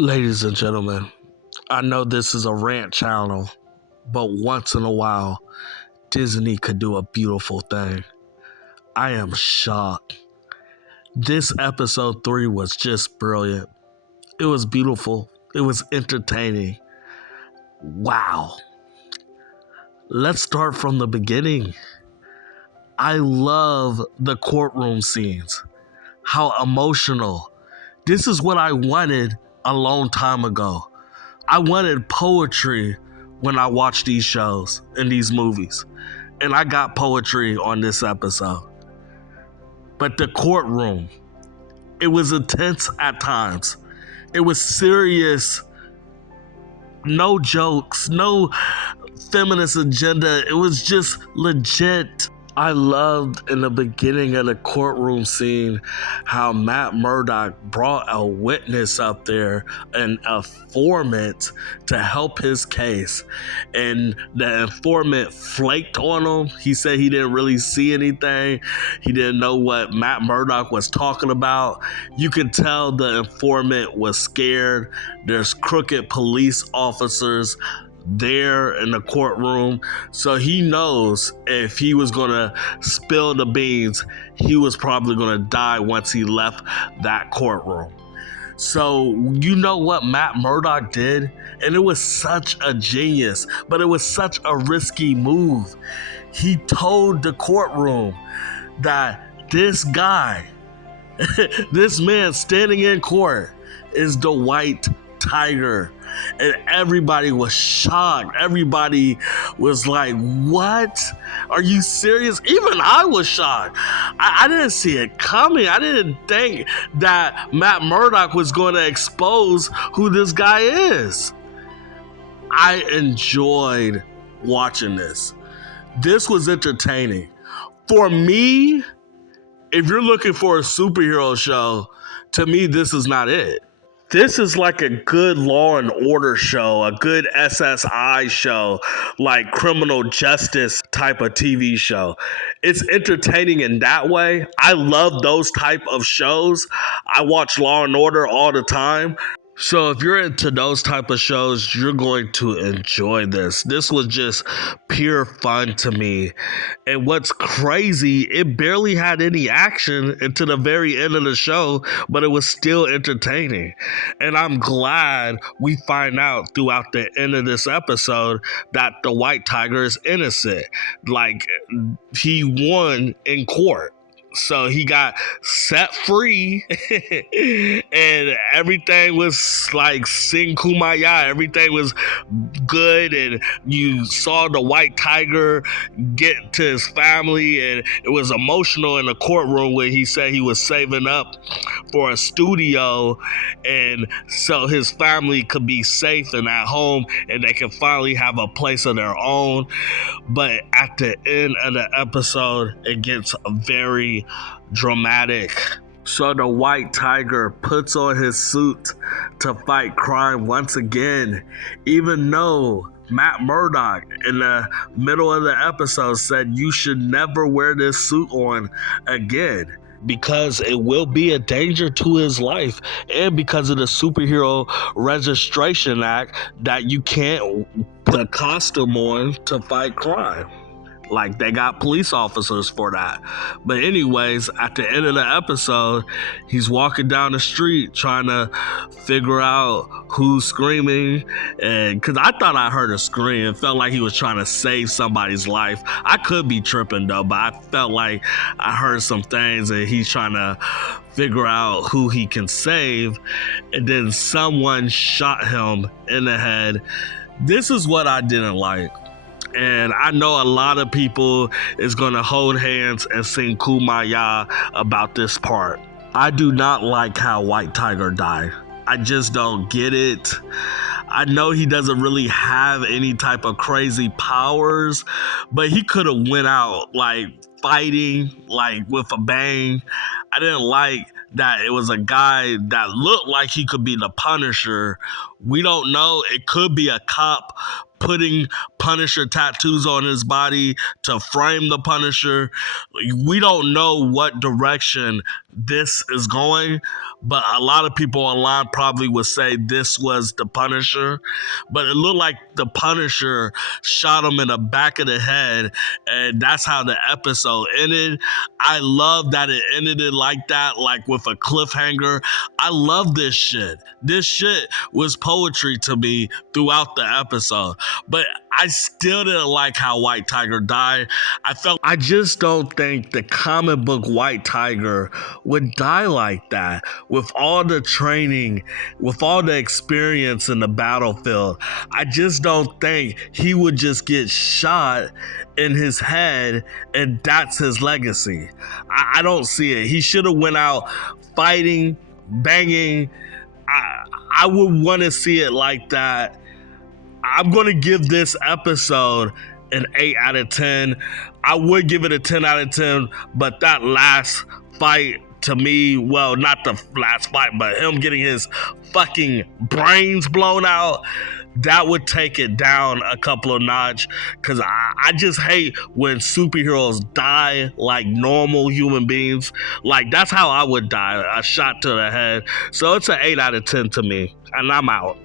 Ladies and gentlemen, I know this is a rant channel, but once in a while, Disney could do a beautiful thing. I am shocked. This episode 3 was just brilliant. It was beautiful. It was entertaining. Wow. Let's start from the beginning. I love the courtroom scenes. How emotional. This is what I wanted a long time ago. I wanted poetry when I watched these shows and these movies. And I got poetry on this episode. But the courtroom, it was intense at times. It was serious. No jokes, no feminist agenda. It was just legit. I loved in the beginning of the courtroom scene how Matt Murdock brought a witness up there, an informant, to help his case. And the informant flaked on him. He said he didn't really see anything. He didn't know what Matt Murdock was talking about. You could tell the informant was scared. There's crooked police officers there in the courtroom, so he knows if he was gonna spill the beans, he was probably gonna die once he left that courtroom. So you know what Matt Murdock did, and it was such a genius, but it was such a risky move. He told the courtroom that this guy, this man standing in court, is the white tiger. And everybody was shocked. Everybody was like, what? Are you serious? Even I was shocked. I didn't see it coming. I didn't think that Matt Murdock was going to expose who this guy is. I enjoyed watching this. This was entertaining. For me, if you're looking for a superhero show, to me, this is not it. This is like a good Law and Order show, a good SSI show, like criminal justice type of TV show. It's entertaining in that way. I love those type of shows. I watch Law and Order all the time. So if you're into those type of shows, you're going to enjoy this. This was just pure fun to me. And what's crazy, it barely had any action until the very end of the show, but it was still entertaining. And I'm glad we find out throughout the end of this episode that the white tiger is innocent. Like, he won in court. So he got set free and everything was like sing kumbaya. Everything was good, and you saw the white tiger get to his family, and it was emotional in the courtroom when he said he was saving up for a studio, and so his family could be safe and at home and they can finally have a place of their own. But at the end of the episode, it gets very dramatic. So the white tiger puts on his suit to fight crime once again, even though Matt Murdock in the middle of the episode said you should never wear this suit on again, because it will be a danger to his life, and because of the Superhero Registration Act that you can't put a costume on to fight crime. Like, they got police officers for that. But anyways, at the end of the episode, he's walking down the street trying to figure out who's screaming. And because I thought I heard a scream, it felt like he was trying to save somebody's life. I could be tripping though, but I felt like I heard some things and he's trying to figure out who he can save. And then someone shot him in the head. This is what I didn't like. And I know a lot of people is going to hold hands and sing Kumbaya about this part. I do not like how White Tiger died. I just don't get it. I know he doesn't really have any type of crazy powers, but he could have went out like fighting, like with a bang. I didn't like that it was a guy that looked like he could be the Punisher. We don't know. It could be a cop putting Punisher tattoos on his body to frame the Punisher. We don't know what direction this is going, but a lot of people online probably would say this was the Punisher. But it looked like the Punisher shot him in the back of the head, and that's how the episode ended. I love that it ended it like that, like with a cliffhanger. I love this shit. This shit was poetry to me throughout the episode. But I still didn't like how whitetiger died. I just don't think the comic book whitetiger would die like that. With all the training, with all the experience in the battlefield, I just don't think he would just get shot in his head and that's his legacy. I don't see it. He should have went out fighting, banging. I would want to see it like that. I'm going to give this episode an 8 out of 10. I would give it a 10 out of 10, but that last fight to me, well, not the last fight, but him getting his fucking brains blown out, that would take it down a couple of notch, because I just hate when superheroes die like normal human beings. Like, that's how I would die, a shot to the head. So it's an 8 out of 10 to me, and I'm out.